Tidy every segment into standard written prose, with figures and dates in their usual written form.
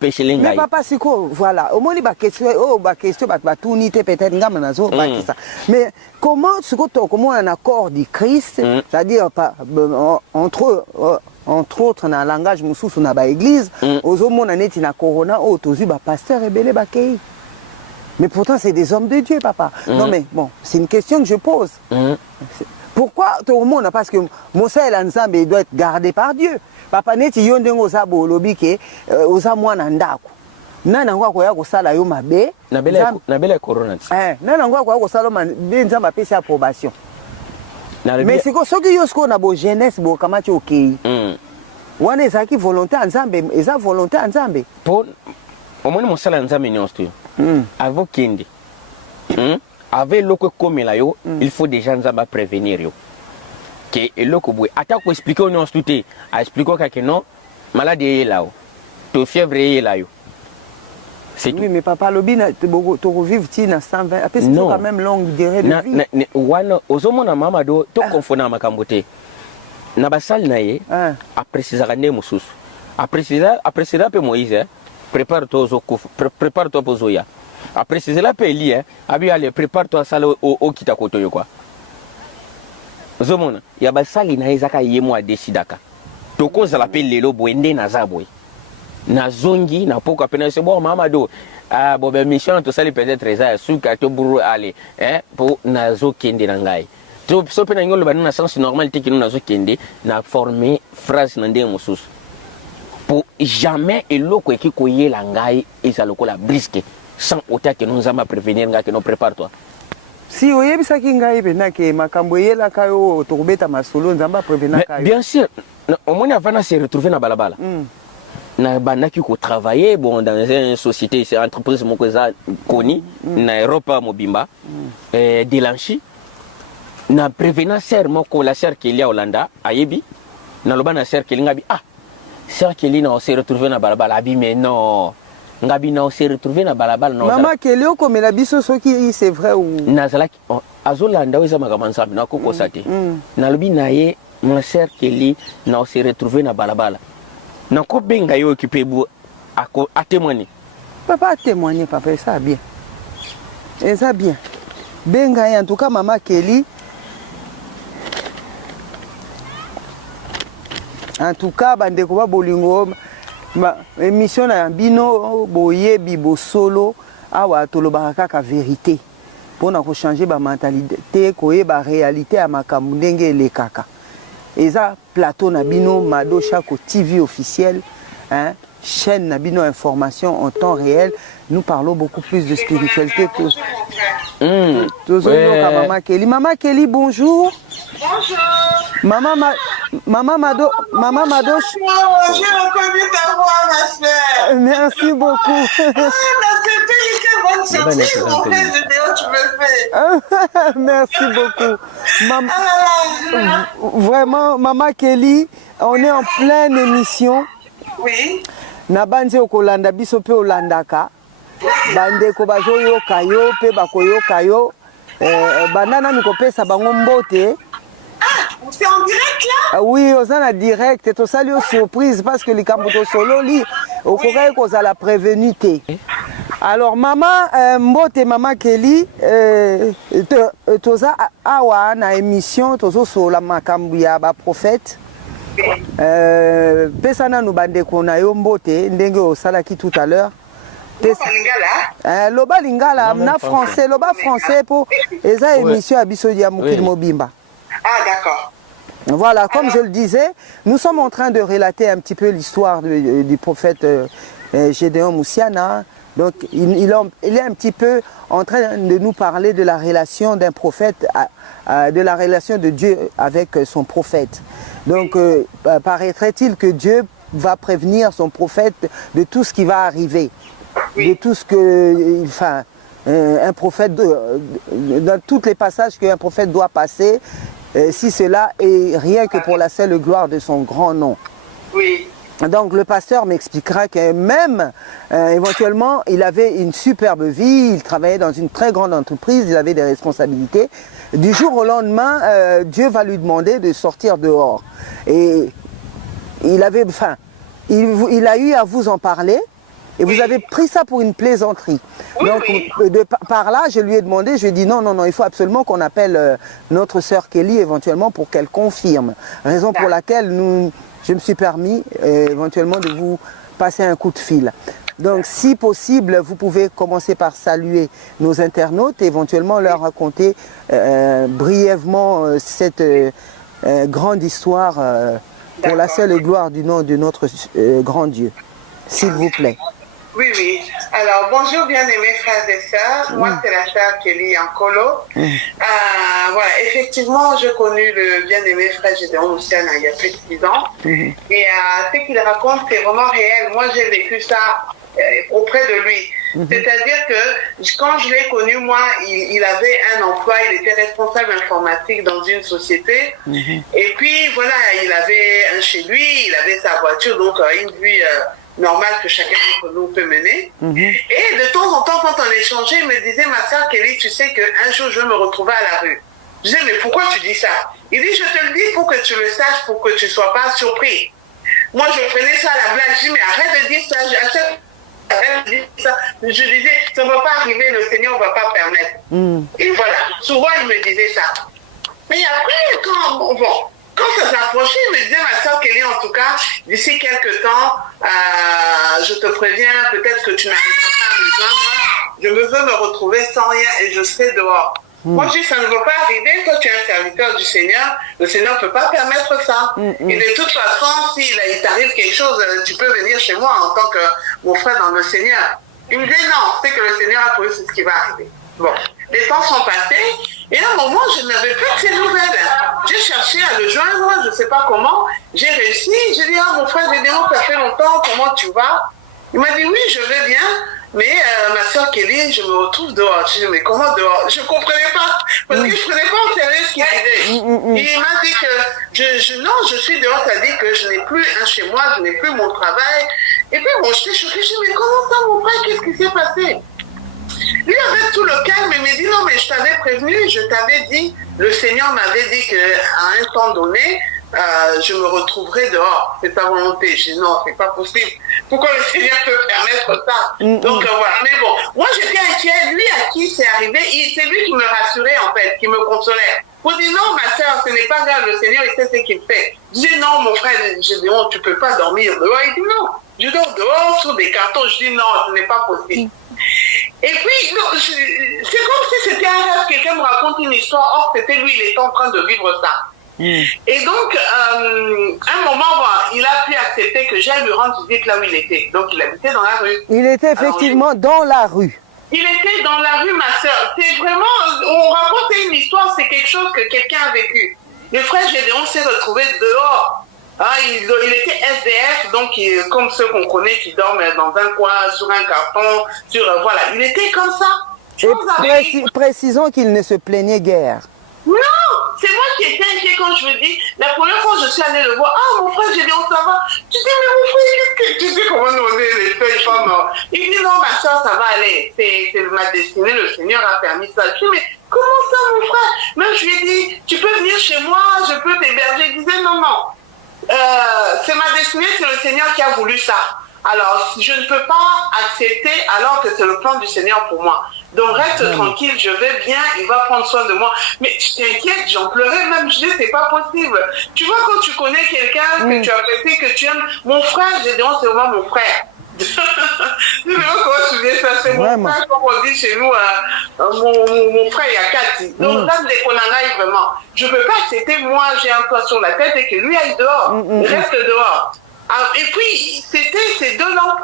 Mais papa, c'est quoi? Voilà. Au moins, il y a des questions, tout unité peut-être, mais comment, comment un accord du Christ, c'est-à-dire, entre autres, dans le langage moussous, dans l'église, aux hommes, on a un corona, aux pasteur et belé bakei. Mais pourtant, c'est des hommes de Dieu, papa. Non, mais bon, c'est une question que je pose. Pourquoi tout le monde? Parce que Moussa et Nzambe doit être gardé par Dieu. Papa neti yonde ngoza bo lobi ke oza mwana ndako. Nana ngwa ko ya ko sala yo mabe. Na bele corona. Nana ngwa ko ya ko sala mabe Nzambe pesa approbation. Mais c'est que soki yo sko na bo jeunesse bo kamati okei. Wana ezaki volonté Nzambe, eza volonté Nzambe. Pour au moins Moussa Nzambe ni ostu. Avant kindi. Avec le comme là yo, il faut déjà Nzamba prévenir yo. Que le ko attaque expliquer on tout a expliquer que non maladie est là. To fièvre est là yo. C'est oui, mais papa lobina to revivre ti na 120 après c'est quand même longue durée de vie. Wana ozomo na mama do to confona makambote. Na basal na ye après ces années mususu. Après ça pe Moïse prépare-toi pour Zoya. Après c'est là pe Eli abi allez prépare-toi à salle au kitakoto yo quoi. Zomona ya basali na ezaka yemo a decidaka tokoza la pele lelo boende na zabwe na zongi na poko pena se bon mama do bo be mission to sali peut-être eza suka to buru ale pour na zo kende na ngai to so pena ngolo ba na sens normal te kino na zo kende na former phrase na ndenge mosusu pour jamais eloko ekiko yela ngai eza lokola brisque sans autant que nous avons prévenir ngai que nous prépare-toi. Si vous avez ça qui ngaïbe na ke makambo yela kayo to kubeta masolo Nzamba prévenir kayo. Bien sûr, au moins avant de se retrouver na balabala. Na banaki ko travailler bon dans une société, c'est entreprise moko za koni na Europa mobimba Delanchi na prévenir ser moko la ser qui est Hollanda ayebi na loba na ser qui ngabi ser qui na se retrouver na balabala abi mais non ngabi na se retrouver na balabala non maman kelio comme la biso soki c'est vrai ou nazalaki azolanda weza makamansa na koko sate na lobi na ye mon sœur Kelly na se retrouver na balabala na ko benga yo occupé bu a témoigner papa a témoigner papa ça bien et ça bien benga en tout cas maman Kelly en tout cas bande ko ba bolingo ma émission na bino boyebi bo solo awa tolobaka kaka vérité pour na ko changer ba mentalité ko yeba réalité à makambo ndenge elekaka eza plateau na bino Mado Chako TV officiel chaîne na bino information en temps réel nous parlons beaucoup plus de spiritualité Maman Kelly bonjour. Bonjour. Maman Mado. J'ai reconnu ta voix, ma soeur. Merci beaucoup. Merci beaucoup. Vraiment, Maman Kelly, on est en pleine émission. Oui. Nabanze okolanda biso pe olandaka. Bande ko bazo yo kayo pe bakoyo kayo. Banana mikopesa bango mbote. C'est en direct là? Oui, on est en direct. Et tout ça, c'est surprise parce que les Kambuto Solo, au Corée, qu'on a la prévenité. Alors, maman, Mbote, maman Kelly, toza awa na émission, tozo sur la makambuya ba prophète. Pesana nous bande kona yo Mbote, ndenge o salaki tout à l'heure. Loba lingala, na français, loba français pour eza émission à Bissodia Mukil Mobimba. Ah, d'accord. Voilà, comme je le disais, nous sommes en train de relater un petit peu l'histoire du prophète Gédéon Moussiana. Donc, il est un petit peu en train de nous parler de la relation d'un prophète, de la relation de Dieu avec son prophète. Donc, paraîtrait-il que Dieu va prévenir son prophète de tout ce qui va arriver, de tout ce que, enfin, un prophète, dans tous les passages qu'un prophète doit passer, si cela est rien que pour la seule gloire de son grand nom. Oui. Donc le pasteur m'expliquera que même éventuellement il avait une superbe vie, il travaillait dans une très grande entreprise, il avait des responsabilités. Du jour au lendemain, Dieu va lui demander de sortir dehors. Et il avait, enfin, il a eu à vous en parler. Et vous avez pris ça pour une plaisanterie. Oui, Donc, oui. Par là, je lui ai demandé, je lui ai dit non, il faut absolument qu'on appelle notre sœur Kelly éventuellement pour qu'elle confirme. Raison pour laquelle je me suis permis éventuellement de vous passer un coup de fil. Donc, si possible, vous pouvez commencer par saluer nos internautes et éventuellement leur raconter brièvement cette grande histoire pour la seule gloire du nom de notre grand Dieu. S'il vous plaît. Oui, oui. Alors, bonjour bien-aimés frères et sœurs. Moi, c'est la sœur Kelly Ankolo. Voilà, effectivement, j'ai connu le bien-aimé frère Gédéon Luciana il y a plus de 6 ans. Et ce qu'il raconte, c'est vraiment réel. Moi, j'ai vécu ça auprès de lui. C'est-à-dire que quand je l'ai connu, moi, il avait un emploi, il était responsable informatique dans une société. Et puis, voilà, il avait un chez lui, il avait sa voiture, donc une vie normale que chacun d'entre nous peut mener. Et de temps en temps, quand on échangeait, il me disait, ma soeur Kelly, tu sais qu'un jour, je vais me retrouver à la rue. Je disais, mais pourquoi tu dis ça? Il dit, je te le dis pour que tu le saches, pour que tu ne sois pas surpris. Moi, je prenais ça à la blague. Je dis, mais arrête de dire ça. Je disais, ça ne va pas arriver, le Seigneur ne va pas permettre. Et voilà, souvent il me disait ça. Mais après, quand ça s'approchait, il me disait, ma soeur Kelly, en tout cas, d'ici quelques temps, je te préviens, peut-être que tu n'arriveras pas à me joindre. Je veux me retrouver sans rien et je serai dehors. Moi, je dis, ça ne va pas arriver. Toi, tu es un serviteur du Seigneur. Le Seigneur ne peut pas permettre ça. Et de toute façon, s'il t'arrive quelque chose, tu peux venir chez moi en tant que mon frère dans le Seigneur. Il me dit, non, c'est que le Seigneur a trouvé ce qui va arriver. Bon, les temps sont passés. Et à un moment, je n'avais plus de ses nouvelles. J'ai cherché à le joindre, je ne sais pas comment. J'ai réussi. J'ai dit, mon frère Gédéon, ça fait longtemps, comment tu vas? Il m'a dit, oui, je vais bien. Mais ma soeur Kelly, je me retrouve dehors. Je dis, mais comment dehors? Je ne comprenais pas. Parce que je ne prenais pas au sérieux ce qu'il disait. Il m'a dit que non, je suis dehors. Ça dit que je n'ai plus un chez moi, je n'ai plus mon travail. Et puis, bon, j'étais choquée. Je dis, mais comment ça, mon frère? Qu'est-ce qui s'est passé? Lui avait tout le calme, il m'a dit, non, mais je t'avais prévenu, je t'avais dit, le Seigneur m'avait dit qu'à un temps donné, je me retrouverai dehors. C'est ta volonté. Je dis non, c'est pas possible. Pourquoi le Seigneur peut permettre ça? Donc voilà. Mais bon, moi j'étais inquiet. Lui à qui c'est arrivé, c'est lui qui me rassurait en fait, qui me consolait. Pour dire non, ma soeur, ce n'est pas grave, le Seigneur il sait ce qu'il fait. Je dis non, mon frère, je dis non, tu peux pas dormir dehors. Il dit non, je dors dehors sur des cartons. Je dis non, ce n'est pas possible. Et puis, c'est comme si c'était un rêve, quelqu'un me raconte une histoire, or c'était lui, il était en train de vivre ça. Et donc, à un moment, il a pu accepter que j'aille lui rendre visite là où il était. Donc, il habitait dans la rue. Il était effectivement dans la rue. Il était dans la rue, ma soeur. C'est vraiment, on raconte une histoire, c'est quelque chose que quelqu'un a vécu. Le frère Gédéon s'est retrouvé dehors. Il était SDF, donc comme ceux qu'on connaît qui dorment dans un coin, sur un carton, voilà. Il était comme ça. Et précisons qu'il ne se plaignait guère. Non, c'est moi qui étais inquiet quand je me dis, la première fois je suis allée le voir, mon frère, j'ai dit, on ça va. Tu dis, mais mon frère, tu sais comment nous on est les femmes. Il dit, non, ma soeur, ça va aller. C'est ma destinée, le Seigneur a permis ça. Je dis, mais comment ça, mon frère? Même je lui ai dit, tu peux venir chez moi, je peux t'héberger. Il disait, non, non. C'est ma destinée, c'est le Seigneur qui a voulu ça. Alors, je ne peux pas accepter alors que c'est le plan du Seigneur pour moi. Donc, reste tranquille, je vais bien, il va prendre soin de moi. Mais t'inquiète, j'en pleurais même, je dis, c'est pas possible. Tu vois, quand tu connais quelqu'un que tu apprécies, que tu aimes, mon frère, j'ai dit, c'est vraiment mon frère. Je sais pas comment tu dis ça, c'est mon frère, comme on dit chez nous, mon frère Yakati. Donc, ça me déconnaille vraiment. Je peux pas accepter, moi, j'ai un toit sur la tête et que lui aille dehors, reste dehors. Et puis, c'était ces 2 lampes,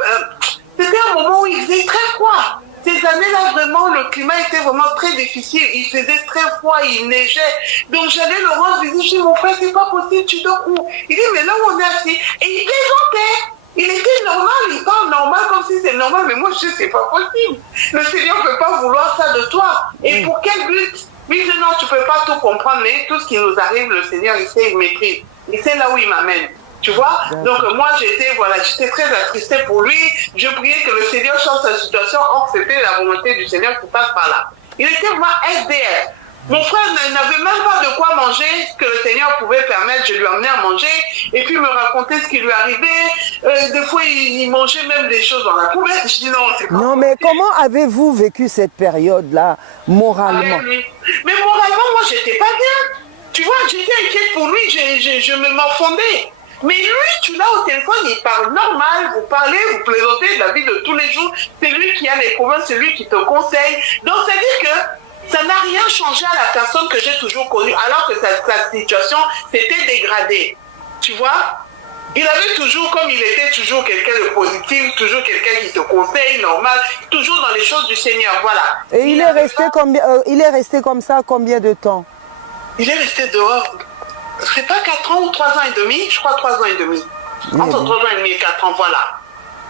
c'était un moment où il faisait très froid. Ces années-là, vraiment, le climat était vraiment très difficile. Il faisait très froid, il neigeait. Donc, j'allais le rendre visite. Je dis, mon frère, c'est pas possible, tu dors où? Il dit, mais là où on est assis. Et il plaisantait. Il était normal, il parle normal comme si c'est normal. Mais moi, je dis, c'est pas possible. Le Seigneur ne peut pas vouloir ça de toi. Et pour quel but? Oui, je dis, non, tu peux pas tout comprendre, mais tout ce qui nous arrive, le Seigneur, il sait, il maîtrise. Il sait là où il m'amène. Tu vois? Donc moi j'étais très attristée pour lui. Je priais que le Seigneur change sa situation. Or c'était la volonté du Seigneur qui passe par là. Il était vraiment SDF. Mon frère n'avait même pas de quoi manger, ce que le Seigneur pouvait permettre. Je lui emmenais à manger et puis me raconter ce qui lui arrivait. Des fois, il mangeait même des choses dans la poubelle. Je dis non, c'est pas Non, mais comment avez-vous vécu cette période-là, moralement? Mais moralement, moi, j'étais pas bien. Tu vois, j'étais inquiète pour lui, je me morfondais. Mais lui, tu l'as au téléphone, il parle normal, vous parlez, vous plaisantez de la vie de tous les jours. C'est lui qui a les problèmes, c'est lui qui te conseille. Donc, c'est-à-dire que ça n'a rien changé à la personne que j'ai toujours connue, alors que sa situation s'était dégradée. Tu vois? Il avait toujours, comme il était toujours quelqu'un de positif, toujours quelqu'un qui te conseille, normal, toujours dans les choses du Seigneur, voilà. Et il est resté comme ça combien de temps? Il est resté dehors. C'est pas 4 ans ou 3 ans et demi, je crois 3 ans et demi. Entre 3 ans et demi et 4 ans, voilà.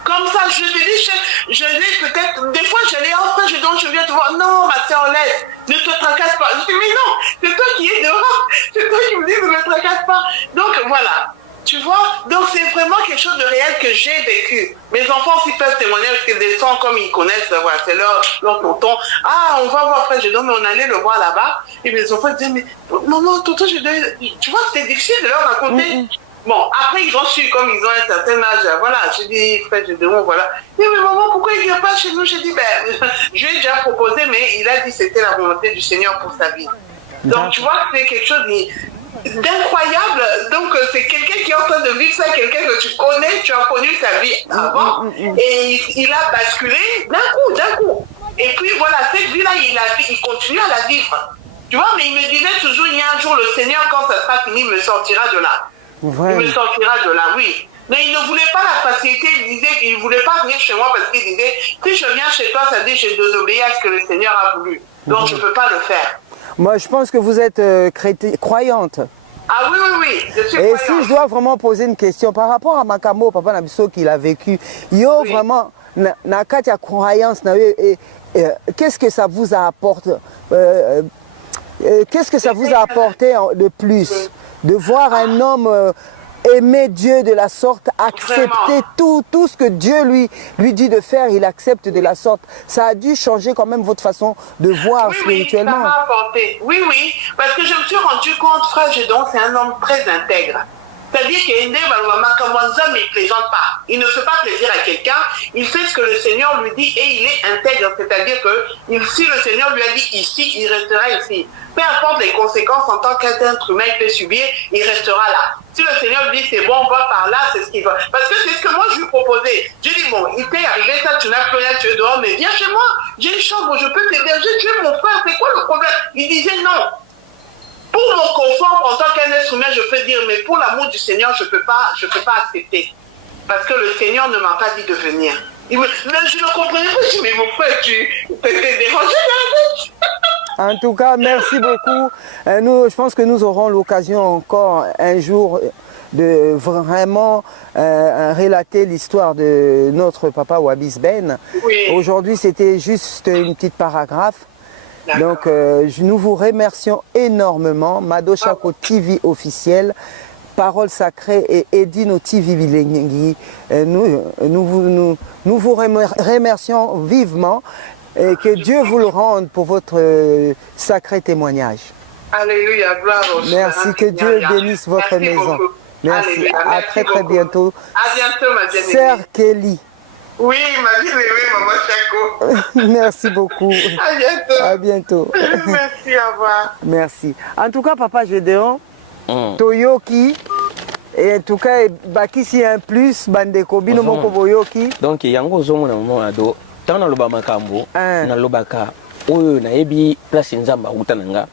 Comme ça, je te dis, je vais peut-être, des fois j'allais après, je viens te voir, non, ma soeur, laisse, ne te tracasse pas. Je dis, mais non, c'est toi qui es dehors, c'est toi qui me dis, ne me tracasse pas. Donc voilà, tu vois, donc c'est vraiment quelque chose de réel que j'ai vécu. Mes enfants aussi peuvent témoigner parce qu'ils descendent comme ils connaissent, voilà, c'est leur tonton. Ah, on va voir après, je dis, mais on allait le voir là-bas. Et mes enfants disaient, mais non, tonton, tu vois, c'était difficile de leur raconter. Bon, après, ils ont su, comme ils ont un certain âge, voilà, je dis, frère, je demande, voilà. Mais maman, pourquoi il ne vient pas chez nous? Je dis, ben, je lui ai déjà proposé, mais il a dit que c'était la volonté du Seigneur pour sa vie. Donc, tu vois, c'est quelque chose d'incroyable. Donc, c'est quelqu'un qui est en train de vivre ça, quelqu'un que tu connais, tu as connu sa vie avant, et il a basculé d'un coup. Et puis, voilà, cette vie-là, il continue à la vivre. Tu vois, mais il me disait toujours, il y a un jour, le Seigneur, quand ça sera fini, me sortira de là. Vraiment. Il me sortira de là, oui. Mais il ne voulait pas la facilité, il disait qu'il ne voulait pas venir chez moi parce qu'il disait, si je viens chez toi, ça dit que j'ai désobéi à ce que le Seigneur a voulu. Donc je ne peux pas le faire. Moi, je pense que vous êtes croyante. Ah oui, je suis Et croyante. si je dois vraiment poser une question par rapport à Makamo, papa Nabiso qu'il a vécu, yo vraiment, na katia croyance, qu'est-ce que ça vous apporte qu'est-ce que ça vous a apporté de plus? De voir un homme aimer Dieu de la sorte, accepter tout ce que Dieu lui dit de faire, il accepte de la sorte. Ça a dû changer quand même votre façon de voir spirituellement. Oui, ça m'a apporté. Oui, parce que je me suis rendu compte, frère Gédon, c'est un homme très intègre. C'est-à-dire qu'il ne plaisante pas. Il ne fait pas plaisir à quelqu'un. Il fait ce que le Seigneur lui dit et il est intègre. C'est-à-dire que si le Seigneur lui a dit ici, il restera ici. Peu importe les conséquences en tant qu'être humain il peut subir, il restera là. Si le Seigneur lui dit c'est bon, on va par là, c'est ce qu'il va. Parce que c'est ce que moi je lui proposais. Je dis bon, il t'est arrivé ça, tu n'as plus rien, tu es dehors, mais viens chez moi. J'ai une chambre, je peux t'héberger, tu es mon frère, c'est quoi le problème? Il disait non. Pour mon confort, en tant qu'un être humain, je peux dire, mais pour l'amour du Seigneur, je peux pas accepter. Parce que le Seigneur ne m'a pas dit de venir. Je ne comprenais pas, je dis, mais mon frère, tu t'es dérangé dans la tête. En tout cas, merci beaucoup. Je pense que nous aurons l'occasion encore un jour de vraiment relater l'histoire de notre papa Wabis Ben. Oui. Aujourd'hui, c'était juste une petite paragraphe. Donc, nous vous remercions énormément. Mado Chako TV officiel, Parole Sacrée et Edino TV Bilengi. Nous vous remercions vivement et que Dieu vous le rende pour votre sacré témoignage. Alléluia, gloire au Seigneur. Merci, que Dieu bénisse votre maison. Beaucoup. Merci, Alléluia, à merci très beaucoup. bientôt. À bientôt, ma bien-aimée. Sœur Kelly. Oui, ma bien-aimée, maman Chako. Merci beaucoup. À bientôt. À bientôt. Merci, au revoir. Merci. En tout cas, papa Gédéon, Toyoki, et en tout cas, Bakisi un plus, Bandeko, Bino Moko Boyoki. Donc, yango zomo na mama ado, tant na loba makambo, na lobaka, oyo na ebi place nzamba utananga.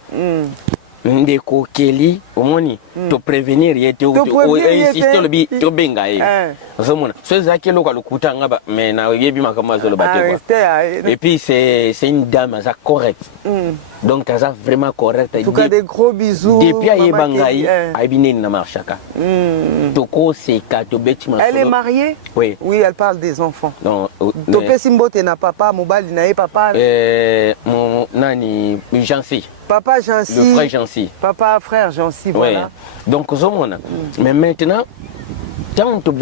Ndeko Kelly, omoni, to prévenir yete o insister lobi to benga ye. Zomona. So zaki loka lokutanga ba mais na yebi makama zo lobate quoi. Et puis c'est une dame ça correcte. Donc ça vraiment correcte. En tout cas des gros bisous. Depuis aye bangai, aibine na marchaka. Toko c'est kato beti masolo. Elle est mariée? Oui. Oui, elle parle des enfants. Non. Topé Simbote na papa, Mobali na papa. Mon nani Jancy. Papa Jancy. Le frère Jancy. Papa frère Jancy, voilà. Ouais. Donc zomona. Mais maintenant tant to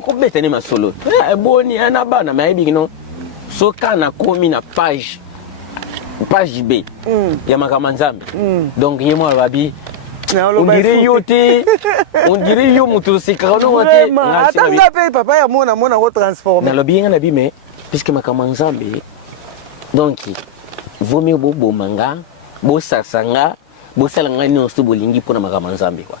ko betene masolo. Boni ana bana mais bigno. So kana komi na page page B ya makamanzambe donc yemo babi on dirait yote on dirait yo mutu sikano wate atanga pe papa ya mona ko transformer na lobi ngana bi mais puisque makamanzambe donc vaut mieux bobo manga bo sasanga bo salanga ni osu bolingi pona makamanzambe quoi